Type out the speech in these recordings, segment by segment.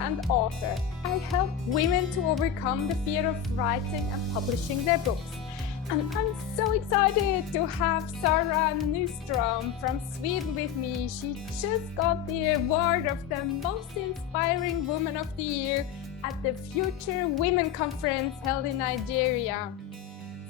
and author. I help women to overcome the fear of writing and publishing their books. And I'm so excited to have Sara Nyström from Sweden with me. She just got the award of the Most Inspiring Woman of the Year at the Future Women Conference held in Nigeria.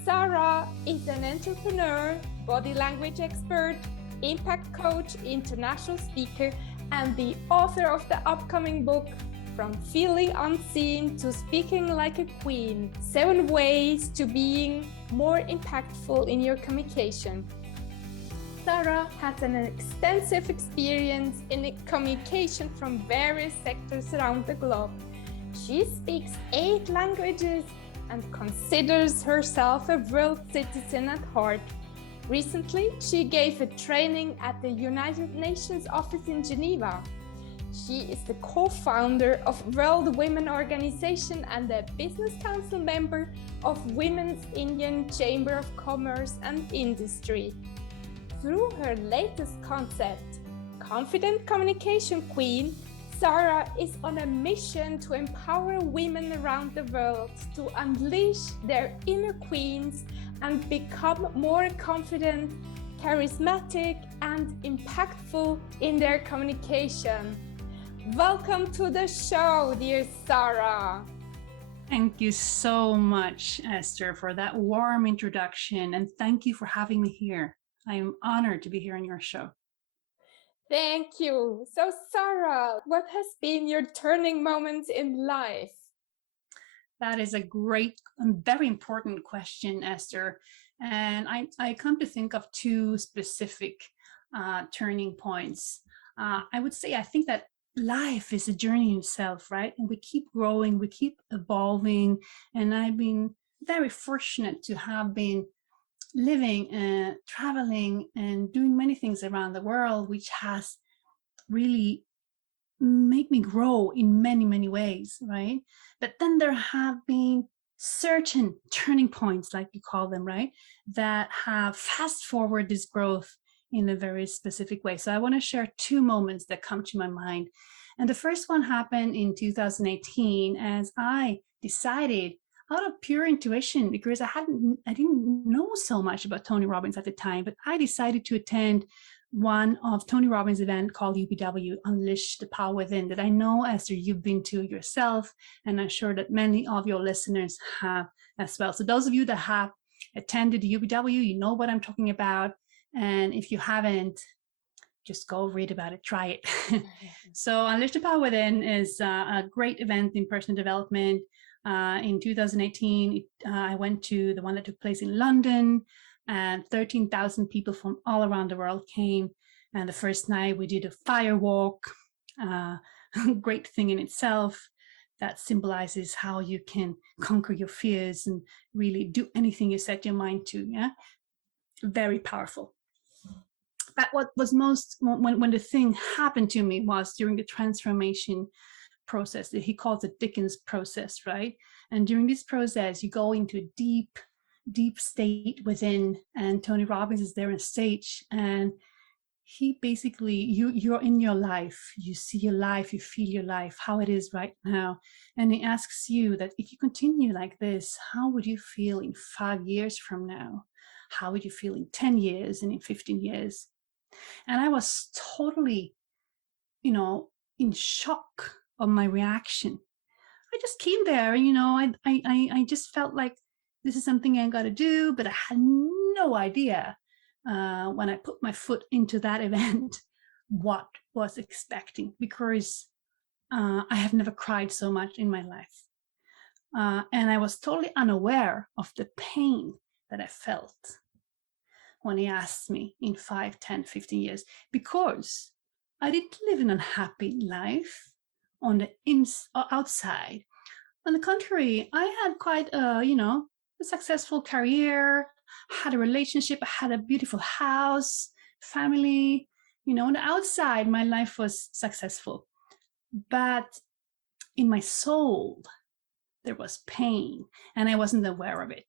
Sara is an entrepreneur, body language expert, impact coach, international speaker, and the author of the upcoming book, From Feeling Unseen to Speaking Like a Queen, 7 Ways to Being More Impactful in Your Communication. Sara has an extensive experience in communication from various sectors around the globe. She speaks 8 languages and considers herself a world citizen at heart. Recently, she gave a training at the United Nations office in Geneva. She is the co-founder of World Women Organization and a Business Council member of Women's Indian Chamber of Commerce and Industry. Through her latest concept, Confident Communication Queen, Sara is on a mission to empower women around the world to unleash their inner queens and become more confident, charismatic, and impactful in their communication. Welcome to the show, dear Sara. Thank you so much, Esther, for that warm introduction, and thank you for having me here. I am honored to be here on your show. Thank you. So, Sara, what has been your turning moments in life? That is a great and very important question, Esther. And I come to think of 2 specific turning points. I would say I think that life is a journey in itself, right? And we keep growing, we keep evolving. And I've been very fortunate to have been living and traveling and doing many things around the world, which has really made me grow in many, many ways, right? But then there have been certain turning points, like you call them, right? That have fast forward this growth in a very specific way. So I want to share 2 moments that come to my mind. And the first one happened in 2018 as I decided out of pure intuition, because I didn't know so much about Tony Robbins at the time, but I decided to attend one of Tony Robbins' event called UPW, Unleash the Power Within, that I know, Esther, you've been to yourself, and I'm sure that many of your listeners have as well. So those of you that have attended the UPW, you know what I'm talking about. And if you haven't, just go read about it, try it. So Unleash the Power Within is a great event in personal development. In 2018, I went to the one that took place in London, and 13,000 people from all around the world came. And the first night we did a fire walk, great thing in itself that symbolizes how you can conquer your fears and really do anything you set your mind to. Yeah, very powerful. But what was most, when the thing happened to me was during the transformation process that he calls the Dickens Process, right? And during this process, you go into a deep state within, and Tony Robbins is there on stage, and he basically, you're in your life, you see your life, you feel your life, how it is right now. And he asks you that if you continue like this, how would you feel in 5 years from now? How would you feel in 10 years and in 15 years? And I was totally, in shock of my reaction. I just came there, I just felt like this is something I got to do, but I had no idea when I put my foot into that event what was expecting, because I have never cried so much in my life. And I was totally unaware of the pain that I felt when he asked me in 5, 10, 15 years, because I didn't live an unhappy life on the outside. On the contrary, I had quite a successful career, had a relationship, I had a beautiful house, family. On the outside, my life was successful. But in my soul, there was pain, and I wasn't aware of it.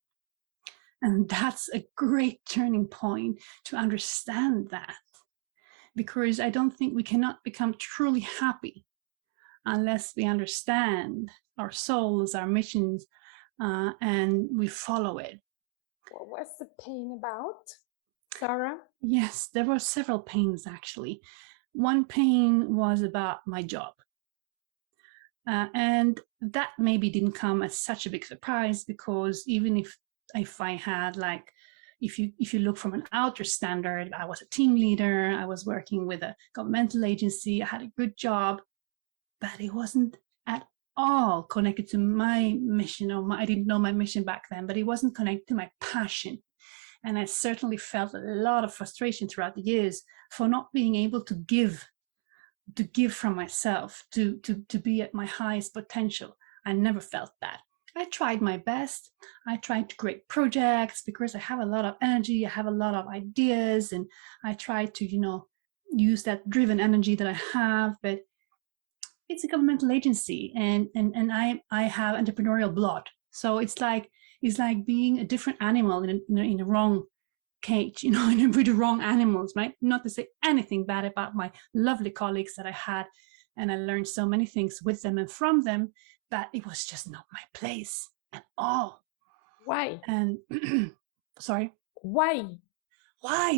And that's a great turning point to understand that, because I don't think we cannot become truly happy unless we understand our souls, our missions, and we follow it. What was the pain about, Sara? Yes, there were several pains actually. One pain was about my job. And that maybe didn't come as such a big surprise, because even if I had, like, if you look from an outer standard, I was a team leader, I was working with a governmental agency, I had a good job, but it wasn't at all connected to my mission, or I didn't know my mission back then, but it wasn't connected to my passion. And I certainly felt a lot of frustration throughout the years for not being able to give from myself, to be at my highest potential. I never felt that. I tried my best. I tried to create projects because I have a lot of energy, I have a lot of ideas, and I try to, use that driven energy that I have. But it's a governmental agency, and I have entrepreneurial blood. So it's like being a different animal in a wrong cage, with the wrong animals, right? Not to say anything bad about my lovely colleagues that I had, and I learned so many things with them and from them, but it was just not my place at all. Why? And sorry? Why?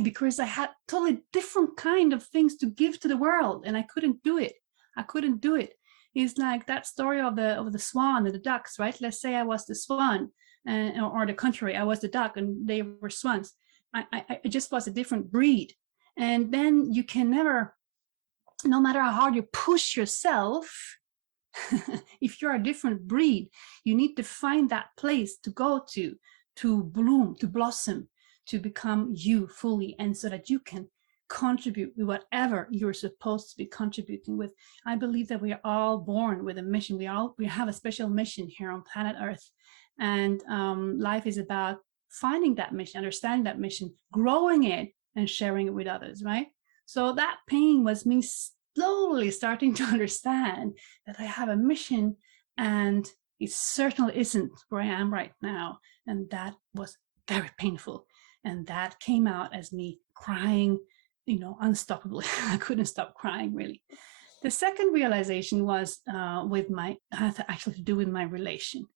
Because I had totally different kind of things to give to the world, and I couldn't do it. It's like that story of the swan and the ducks, right? Let's say I was the swan, or the contrary, I was the duck and they were swans. I just was a different breed. And then you can never, no matter how hard you push yourself, if you're a different breed, you need to find that place to go to bloom, to blossom, to become you fully, and so that you can contribute with whatever you're supposed to be contributing with. I believe that we are all born with a mission. We have a special mission here on planet Earth, and life is about finding that mission, understanding that mission, growing it, and sharing it with others, right? So that pain was me slowly starting to understand that I have a mission, and it certainly isn't where I am right now. And that was very painful. And that came out as me crying, unstoppably. I couldn't stop crying, really. The second realization was had actually to do with my relation.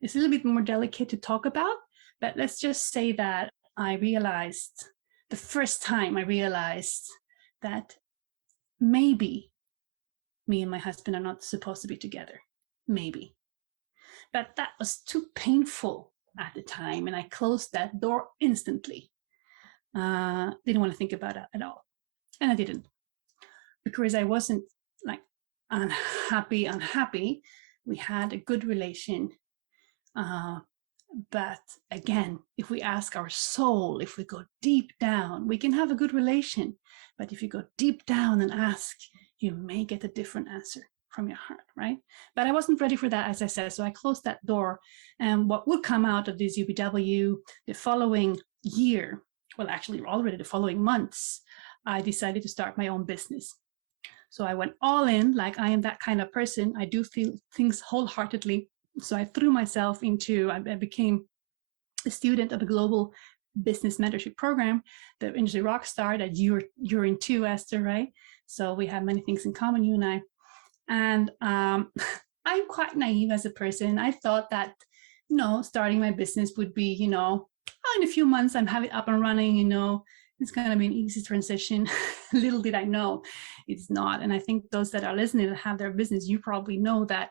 It's a little bit more delicate to talk about, but let's just say that the first time I realized that maybe me and my husband are not supposed to be together. Maybe. But that was too painful at the time, and I closed that door instantly. Didn't want to think about it at all. And I didn't. Because I wasn't like unhappy. We had a good relation. But again, if we ask our soul, if we go deep down, we can have a good relation. But if you go deep down and ask, you may get a different answer from your heart, right? But I wasn't ready for that, as I said, so I closed that door. And what would come out of this UPW the following year, well, actually already the following months, I decided to start my own business. So I went all in, like I am that kind of person. I do feel things wholeheartedly. So I threw myself into, I became a student of a global business mentorship program, the industry rockstar that you're into, Esther, right? So we have many things in common, you and I. And I'm quite naive as a person. I thought that, starting my business would be, in a few months I'm having it up and running, it's going to be an easy transition. Little did I know it's not. And I think those that are listening that have their business, you probably know that,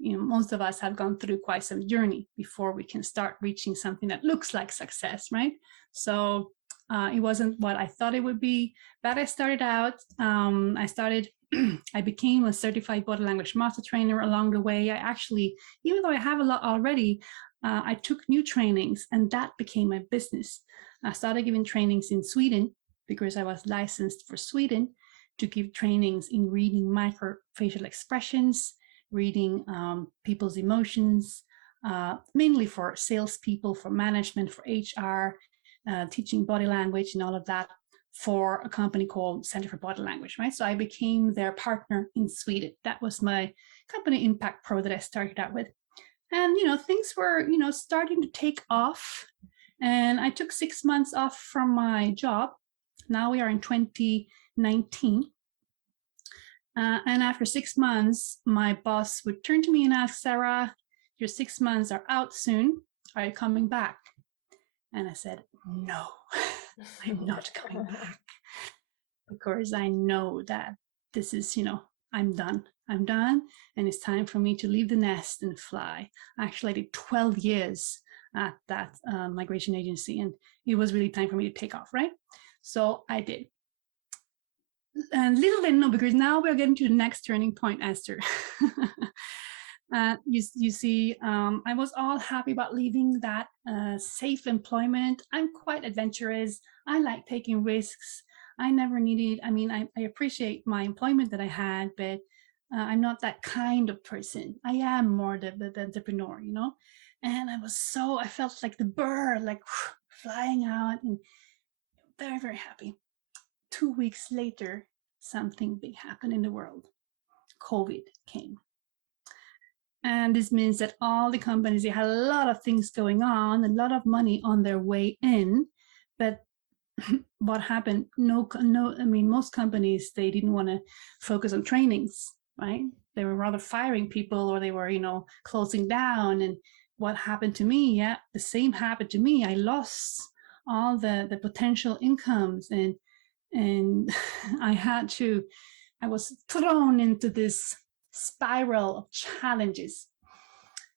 most of us have gone through quite some journey before we can start reaching something that looks like success, right? So it wasn't what I thought it would be, but I started out, I became a certified body language master trainer along the way. I actually, even though I have a lot already, I took new trainings, and that became my business. I started giving trainings in Sweden because I was licensed for Sweden to give trainings in reading microfacial expressions, reading people's emotions, mainly for salespeople, for management, for HR, teaching body language and all of that for a company called Center for Body Language, right? So I became their partner in Sweden. That was my company Impact Pro that I started out with. And, things were, starting to take off. And I took 6 months off from my job. Now we are in 2019. And after 6 months, my boss would turn to me and ask, Sara, your 6 months are out soon. Are you coming back? And I said, no, I'm not coming back. Because I know that this is, I'm done. I'm done. And it's time for me to leave the nest and fly. Actually, I did 12 years at that migration agency, and it was really time for me to take off, right? So I did. And little did I know, because now we're getting to the next turning point, Esther. You see, I was all happy about leaving that safe employment. I'm quite adventurous. I like taking risks. I never needed, I appreciate my employment that I had, but I'm not that kind of person. I am more the entrepreneur, And I felt like the bird, like flying out, and very, very happy. 2 weeks later, something big happened in the world. COVID came. And this means that all the companies, they had a lot of things going on, a lot of money on their way in. But what happened? Most companies, they didn't want to focus on trainings, right? They were rather firing people, or they were, closing down. And what happened to me? Yeah, the same happened to me. I lost all the potential incomes, and I was thrown into this spiral of challenges.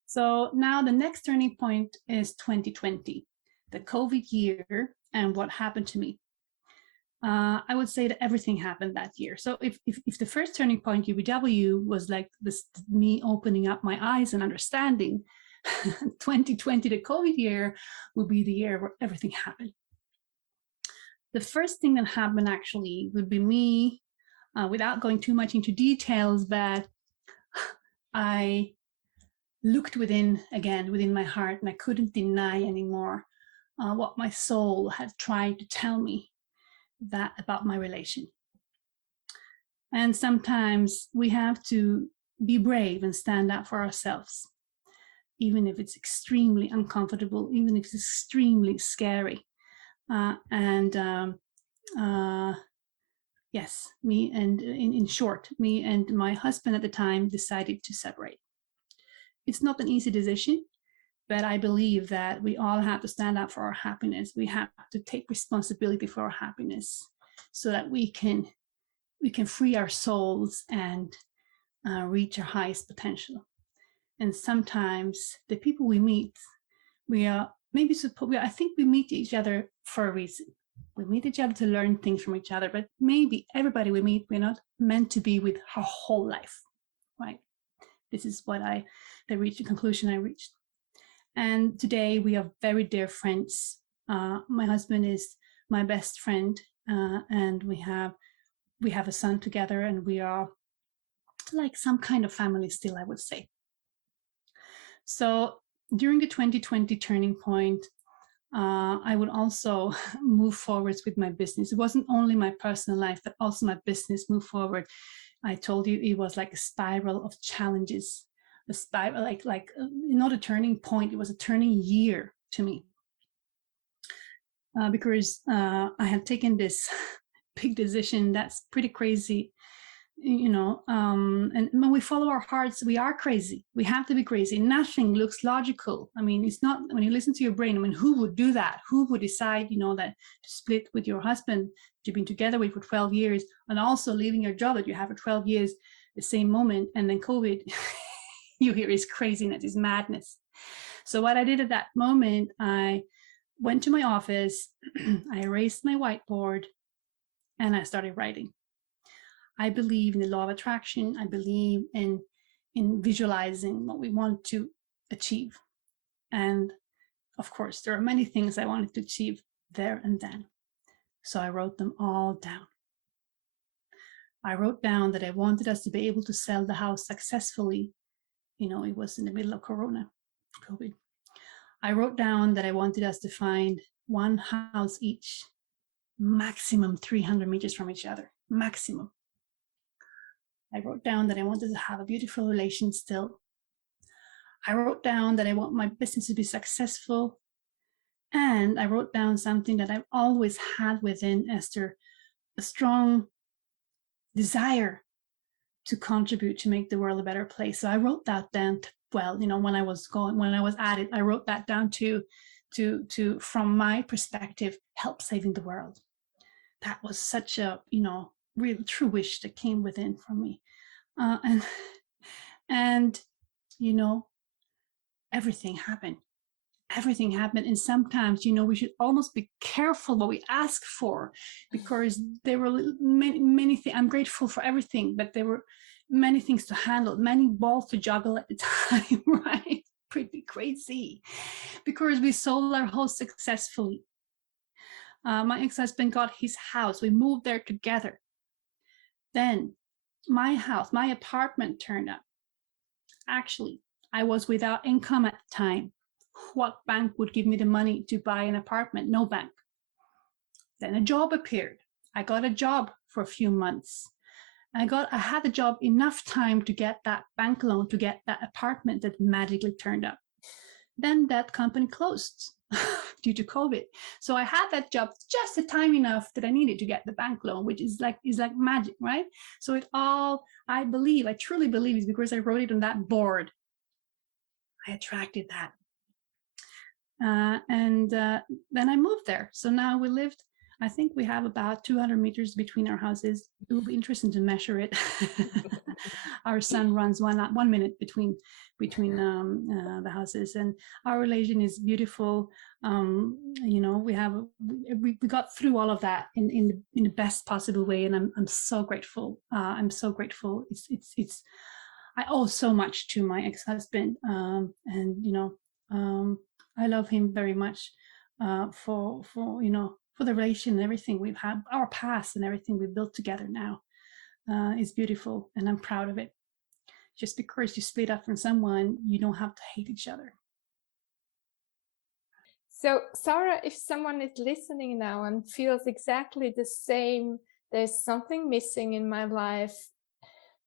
So now the next turning point is 2020, the COVID year, and what happened to me. I would say that everything happened that year. So if the first turning point, UBW, was like this, me opening up my eyes and understanding, 2020, the COVID year, will be the year where everything happened. The first thing that happened actually would be me, without going too much into details, but I looked within my heart, and I couldn't deny anymore what my soul had tried to tell me about my relation. And sometimes we have to be brave and stand up for ourselves, even if it's extremely uncomfortable, even if it's extremely scary. Yes, me and in short, me and my husband at the time decided to separate. It's not an easy decision, but I believe that we all have to stand up for our happiness. We have to take responsibility for our happiness, so that we can free our souls and reach our highest potential. And sometimes the people we meet, I think we meet each other for a reason. We meet each other to learn things from each other, but maybe everybody we meet, we're not meant to be with our whole life, right? This is the conclusion I reached. And today we are very dear friends. My husband is my best friend, and we have a son together, and we are like some kind of family still, I would say. So during the 2020 turning point, I would also move forwards with my business. It wasn't only my personal life, but also my business moved forward. I told you it was like a spiral of challenges, a spiral, like not a turning point. It was a turning year to me, because I had taken this big decision that's pretty crazy, and when we follow our hearts, we are crazy. We have to be crazy. Nothing looks logical. It's not, when you listen to your brain, who would do that? Who would decide, that to split with your husband that you've been together with for 12 years, and also leaving your job that you have for 12 years, the same moment, and then COVID, you hear is craziness, is madness. So what I did at that moment, I went to my office, I erased my whiteboard, and I started writing. I believe in the law of attraction. I believe in visualizing what we want to achieve. And of course, there are many things I wanted to achieve there and then. So I wrote them all down. I wrote down that I wanted us to be able to sell the house successfully. It was in the middle of COVID. I wrote down that I wanted us to find one house each, maximum 300 meters from each other, maximum. I wrote down that I wanted to have a beautiful relation still. I wrote down that I want my business to be successful. And I wrote down something that I've always had within Esther, a strong desire to contribute to make the world a better place. So I wrote that down. When I was at it, I wrote that down to from my perspective, help saving the world. That was such a real true wish that came within from me, and everything happened. Everything happened, and sometimes we should almost be careful what we ask for, because there were many things. I'm grateful for everything, but there were many things to handle, many balls to juggle at the time, right? Pretty crazy, because we sold our house successfully. My ex-husband got his house. We moved there together. Then my apartment turned up. Actually, I was without income at the time. What bank would give me the money to buy an apartment? No bank. Then a job appeared. I got a job for a few months. I had a job enough time to get that bank loan, to get that apartment that magically turned up. Then that company closed due to COVID. So I had that job just the time enough that I needed to get the bank loan, which is like magic, right? So I truly believe is because I wrote it on that board. I attracted that. Then I moved there. So now we lived, I think we have about 200 meters between our houses. It will be interesting to measure it. Our son runs 1 minute between the houses, and our relation is beautiful. We got through all of that in the best possible way, and I'm so grateful. I'm so grateful. It's I owe so much to my ex-husband, I love him very much for the relation and everything we've had, our past and everything we've built together now is beautiful, and I'm proud of it. Just because you split up from someone, you don't have to hate each other. So, Sara, if someone is listening now and feels exactly the same, there's something missing in my life,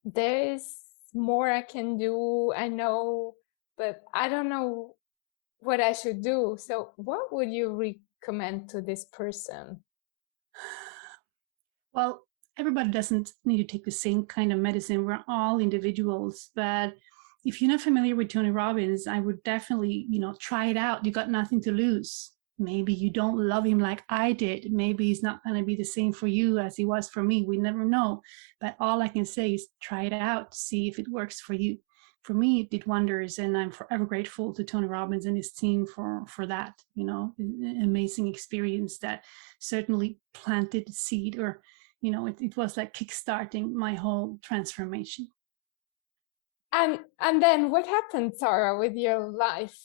there is more I can do, I know, but I don't know what I should do. So what would you recommend to this person? Well, everybody doesn't need to take the same kind of medicine. We're all individuals, but if you're not familiar with Tony Robbins, I would definitely, try it out. You got nothing to lose. Maybe you don't love him like I did. Maybe he's not going to be the same for you as he was for me. We never know. But all I can say is try it out, see if it works for you. For me, it did wonders, and I'm forever grateful to Tony Robbins and his team for that, amazing experience that certainly planted the seed, or, it was like kickstarting my whole transformation. And then what happened, Sara, with your life?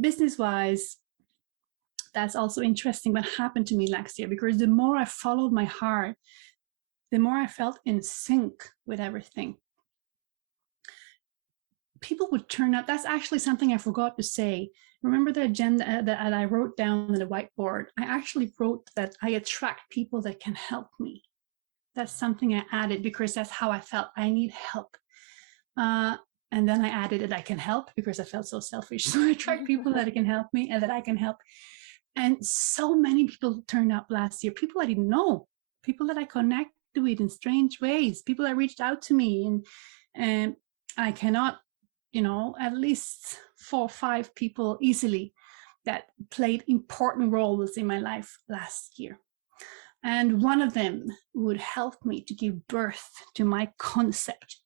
Business-wise, that's also interesting what happened to me last year, because the more I followed my heart, the more I felt in sync with everything. People would turn up. That's actually something I forgot to say. Remember the agenda that I wrote down on the whiteboard? I actually wrote that I attract people that can help me. That's something I added because that's how I felt. I need help. And then I added that I can help, because I felt so selfish. So I attract people that can help me and that I can help. And so many people turned up last year. People I didn't know, people that I connected with in strange ways, people that reached out to me. And I cannot, at least 4 or 5 people easily that played important roles in my life last year. And one of them would help me to give birth to my concept.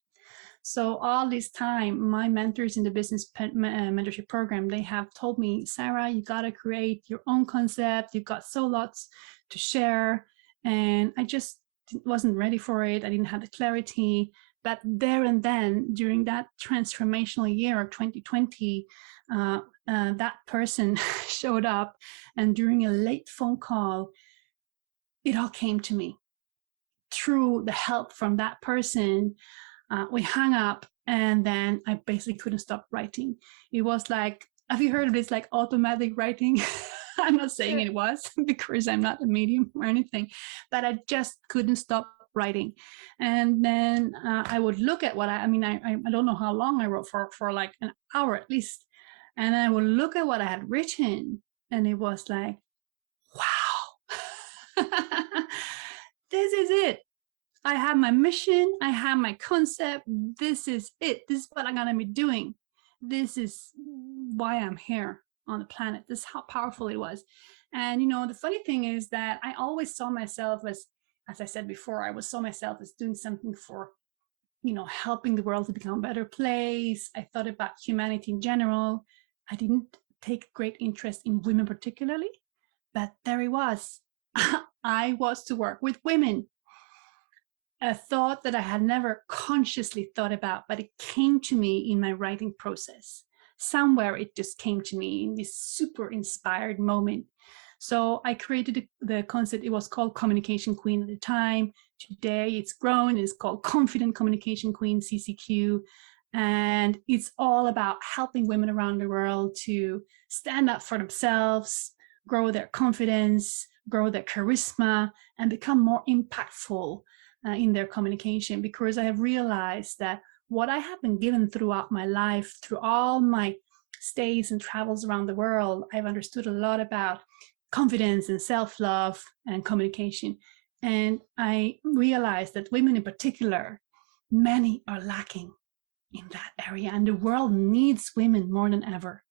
So all this time, my mentors in the business mentorship program, they have told me, Sara, you got to create your own concept. You've got so lots to share. And I just wasn't ready for it. I didn't have the clarity. But there and then, during that transformational year of 2020, that person showed up. And during a late phone call, it all came to me. Through the help from that person, we hung up, and then I basically couldn't stop writing. It was like, have you heard of this, like automatic writing? I'm not saying it was, because I'm not a medium or anything, but I just couldn't stop writing. And then I would look at what I don't know how long I wrote for like an hour at least. And I would look at what I had written, and it was like, wow, this is it. I have my mission, I have my concept. This is it. This is what I'm going to be doing. This is why I'm here on the planet. This is how powerful it was. And, the funny thing is that I always saw myself as I said before, I was saw myself as doing something for, helping the world to become a better place. I thought about humanity in general. I didn't take great interest in women particularly, but there it was. I was to work with women. A thought that I had never consciously thought about, but it came to me in my writing process. Somewhere it just came to me in this super inspired moment. So I created the concept. It was called Communication Queen at the time. Today it's grown. It's called Confident Communication Queen, CCQ. And it's all about helping women around the world to stand up for themselves, grow their confidence, grow their charisma, and become more impactful in their communication, because I have realized that what I have been given throughout my life, through all my stays and travels around the world, I've understood a lot about confidence and self-love and communication. And I realized that women in particular, many are lacking in that area, and the world needs women more than ever.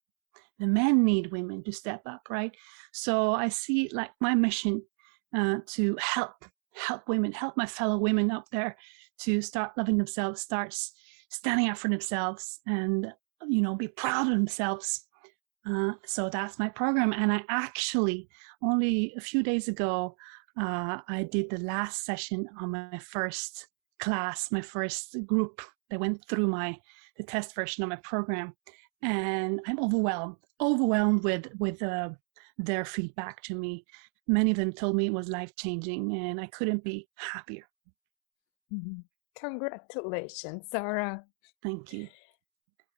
The men need women to step up, right? So I see like my mission to help women, help my fellow women up there to start loving themselves, start standing up for themselves, and be proud of themselves. So that's my program. And I actually only a few days ago I did the last session on my first class, my first group that went through the test version of my program, and I'm overwhelmed with their feedback to me. Many of them told me it was life-changing, and I couldn't be happier. Congratulations, Sara. Thank you.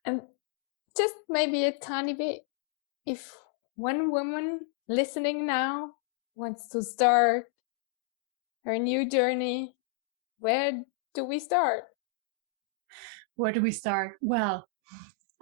And just maybe a tiny bit, if one woman listening now wants to start her new journey, where do we start? Where do we start? Well,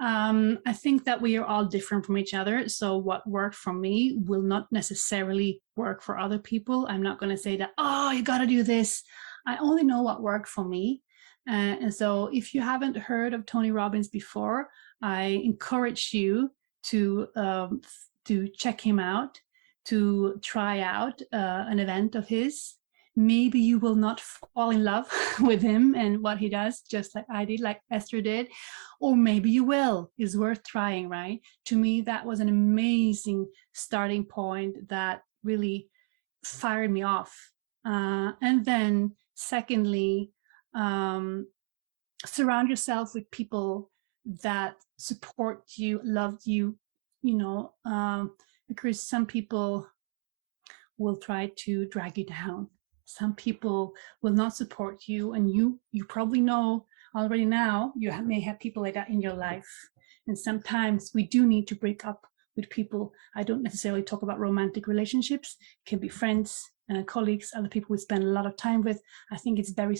I think that we are all different from each other. So what worked for me will not necessarily work for other people. I'm not going to say that, oh, you got to do this. I only know what worked for me. And so if you haven't heard of Tony Robbins before, I encourage you to check him out, to try out an event of his. Maybe you will not fall in love with him and what he does, just like I did, like Esther did, or maybe you will. It's worth trying, right? To me, that was an amazing starting point that really fired me off. And then secondly, surround yourself with people that support you, love you, because some people will try to drag you down. Some people will not support you, and you probably know already now you may have people like that in your life. And sometimes we do need to break up with people. I don't necessarily talk about romantic relationships. It can be friends, colleagues, other people we spend a lot of time with. I think it's very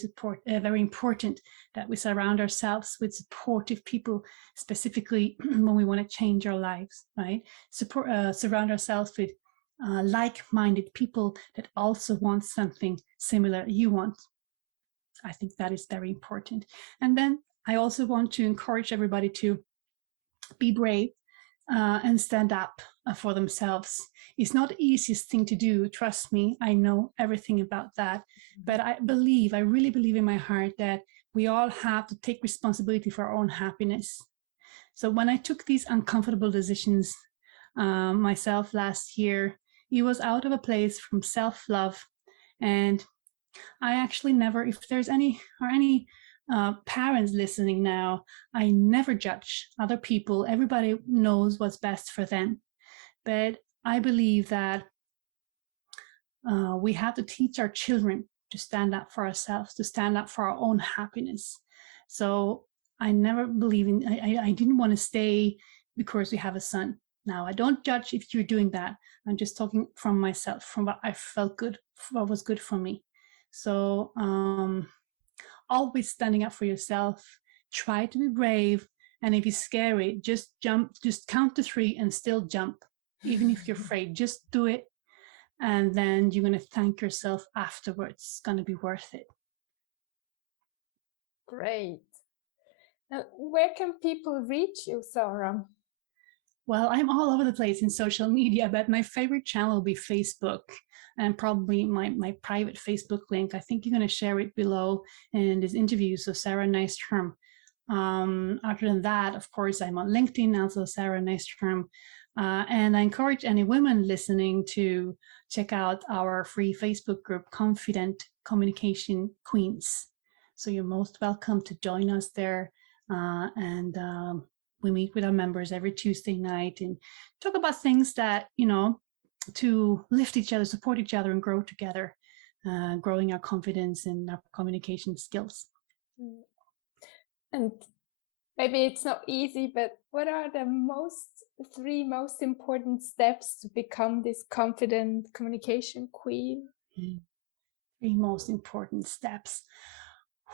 important that we surround ourselves with supportive people, specifically when we want to change our lives, right? Surround ourselves with like-minded people that also want something similar you want. I think that is very important. And then I also want to encourage everybody to be brave and stand up for themselves. It's not the easiest thing to do, trust me. I know everything about that, but I really believe in my heart that we all have to take responsibility for our own happiness. So when I took these uncomfortable decisions myself last year, it was out of a place from self-love. And I actually never, if there's any parents listening now, I never judge other people. Everybody knows what's best for them. But I believe that we have to teach our children to stand up for ourselves, to stand up for our own happiness. So I never believe in, I didn't want to stay because we have a son. Now, I don't judge if you're doing that. I'm just talking from myself, from what I felt good, what was good for me. So always standing up for yourself, try to be brave. And if it's scary, just jump, just count to 3 and still jump. Even if you're afraid, just do it. And then you're going to thank yourself afterwards. It's going to be worth it. Great. Now, where can people reach you, Sara? Well, I'm all over the place in social media, but my favorite channel will be Facebook, and probably my private Facebook link. I think you're going to share it below in this interview. So Sara Nyström. Other than that, of course, I'm on LinkedIn, also Sara Nyström. And I encourage any women listening to check out our free Facebook group, Confident Communication Queens. So you're most welcome to join us there. And we meet with our members every Tuesday night and talk about things that, to lift each other, support each other, and grow together, growing our confidence and our communication skills. And maybe it's not easy, but what are the three most important steps to become this confident communication queen? Three most important steps.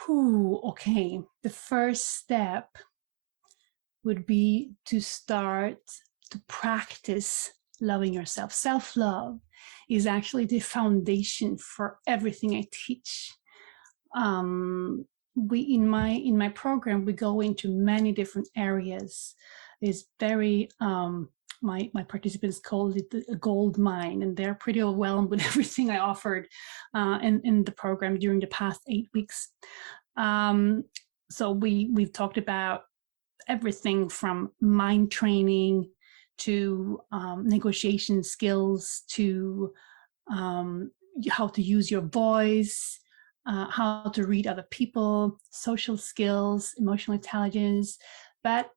Okay. The first step would be to start to practice loving yourself. Self-love is actually the foundation for everything I teach. In my program, we go into many different areas. It's very my participants called it a gold mine, and they're pretty overwhelmed with everything I offered in the program during the past 8 weeks. So we've talked about everything from mind training to negotiation skills to how to use your voice, how to read other people, social skills, emotional intelligence. But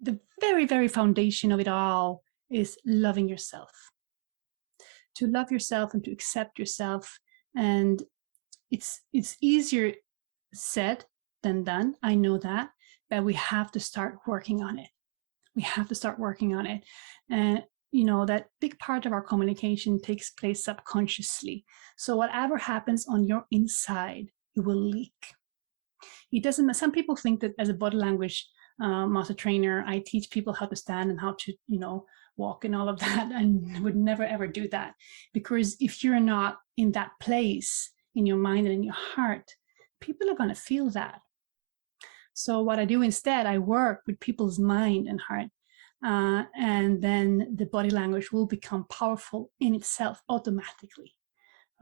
the very, very foundation of it all is loving yourself. To love yourself and to accept yourself. And it's easier said than done. I know that, but we have to start working on it. We have to start working on it. And that big part of our communication takes place subconsciously. So whatever happens on your inside, it will leak. It doesn't. Some people think that as a body language master trainer, I teach people how to stand and how to, walk and all of that. I would never ever do that, because if you're not in that place in your mind and in your heart, people are going to feel that. So what I do instead, I work with people's mind and heart. And then the body language will become powerful in itself automatically,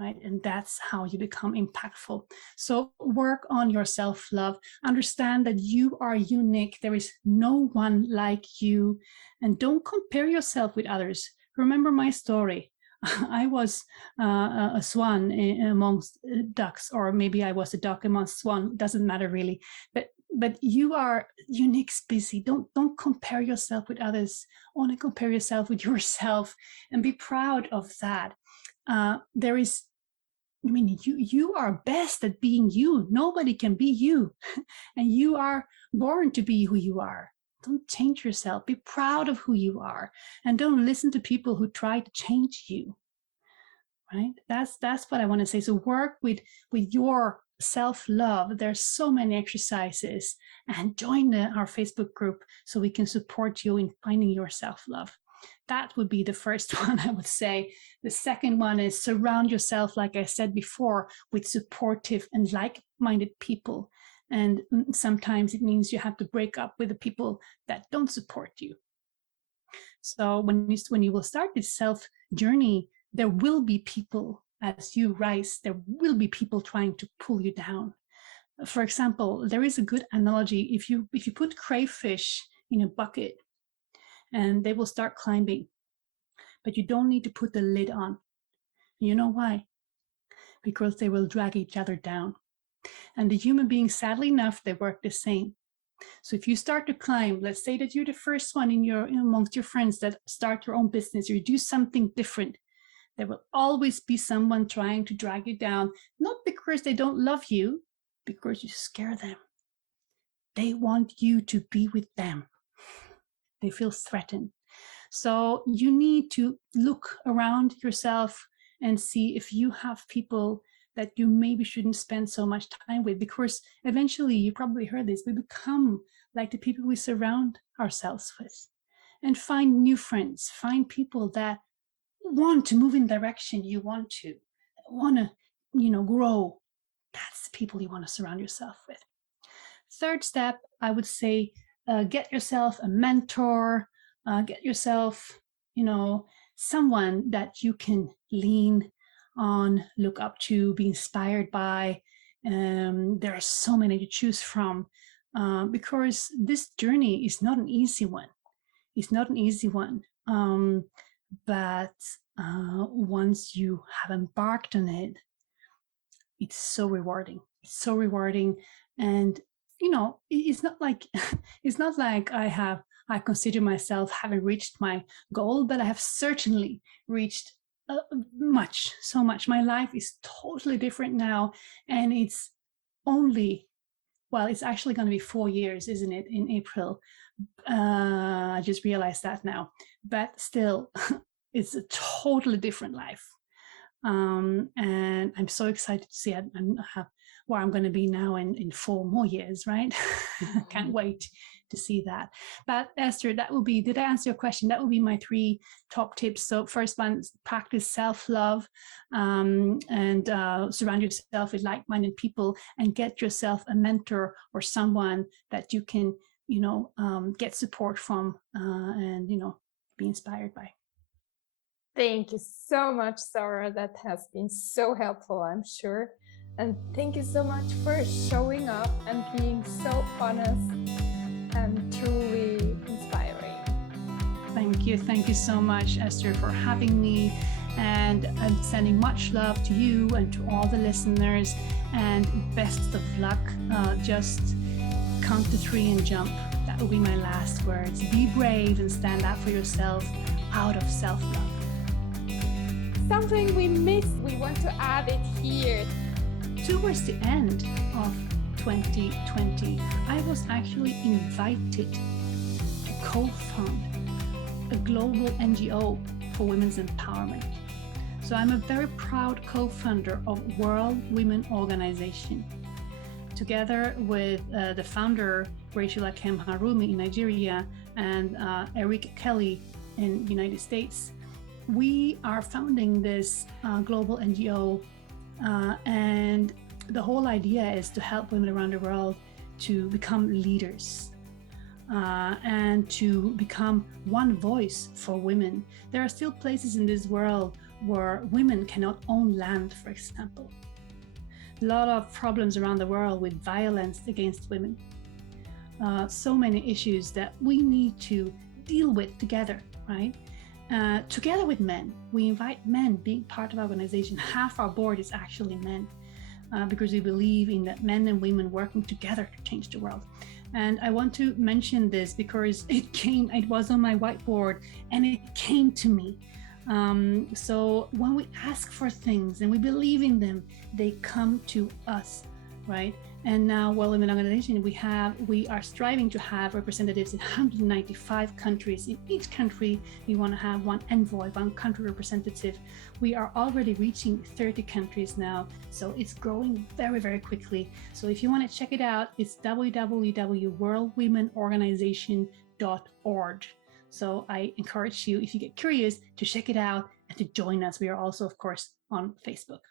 right? And that's how you become impactful. So work on your self-love. Understand that you are unique. There is no one like you. And don't compare yourself with others. Remember my story. I was a swan amongst ducks, or maybe I was a duck amongst swan. Doesn't matter really. But you are unique species. Don't compare yourself with others. Only compare yourself with yourself, and be proud of that. You are best at being you. Nobody can be you, and you are born to be who you are. Don't change yourself. Be proud of who you are, and don't listen to people who try to change you. Right? That's what I want to say. So work with your self-love. There's so many exercises, and join our Facebook group so we can support you in finding your self-love. That would be the first one, I would say. The second one is surround yourself, like I said before, with supportive and like-minded people. And sometimes it means you have to break up with the people that don't support you. So when you will start this self journey, there will be people, as you rise, there will be people trying to pull you down. For example, there is a good analogy. If you put crayfish in a bucket, and they will start climbing, but you don't need to put the lid on. You know why? Because they will drag each other down. And the human beings, sadly enough, they work the same. So if you start to climb, let's say that you're the first one amongst your friends that start your own business, or you do something different, there will always be someone trying to drag you down, not because they don't love you, because you scare them. They want you to be with them. They feel threatened. So you need to look around yourself and see if you have people that you maybe shouldn't spend so much time with, because eventually, you probably heard this, we become like the people we surround ourselves with. And find new friends, find people that want to move in the direction you want to grow. That's the people you want to surround yourself with. third step, I would say, get yourself a mentor, get yourself, someone that you can lean on, look up to, be inspired by. There are so many to choose from, because this journey is not an easy one. It's not an easy one. But once you have embarked on it, it's so rewarding. It's so rewarding. And, it's not like it's not like I consider myself having reached my goal, but I have certainly reached so much. My life is totally different now. And it's actually going to be 4 years, isn't it, in April? I just realized that now. But still, it's a totally different life. And I'm so excited to see where I'm going to be now in 4 more years, right? Can't wait to see that. But Esther, did I answer your question? That will be my 3 top tips. So first one, practice self-love, and surround yourself with like-minded people, and get yourself a mentor or someone that you can, get support from, and, be inspired by. Thank you so much, Sara. That has been so helpful, I'm sure. And thank you so much for showing up and being so honest and truly inspiring. Thank you. Thank you so much, Esther, for having me. And I'm sending much love to you and to all the listeners. And best of luck. Just count to 3 and jump. That will be my last words. Be brave and stand up for yourself out of self-love. Something we missed, we want to add it here. Towards the end of 2020, I was actually invited to co-found a global NGO for women's empowerment. So I'm a very proud co-founder of World Women Organization. Together with the founder, Rachel Akem Harumi in Nigeria, and Eric Kelly in the United States, we are founding this global NGO, and the whole idea is to help women around the world to become leaders, and to become one voice for women. There are still places in this world where women cannot own land, for example. A lot of problems around the world with violence against women. So many issues that we need to deal with together, right? Together with men. We invite men being part of our organization. Half our board is actually men, because we believe in that men and women working together to change the world. And I want to mention this because it was on my whiteboard and it came to me. So when we ask for things and we believe in them, they come to us, right? And now, World Women Organization, we are striving to have representatives in 195 countries. In each country, we want to have one envoy, one country representative. We are already reaching 30 countries now, so it's growing very, very quickly. So if you want to check it out, it's www.worldwomenorganization.org. So I encourage you, if you get curious, to check it out and to join us. We are also, of course, on Facebook.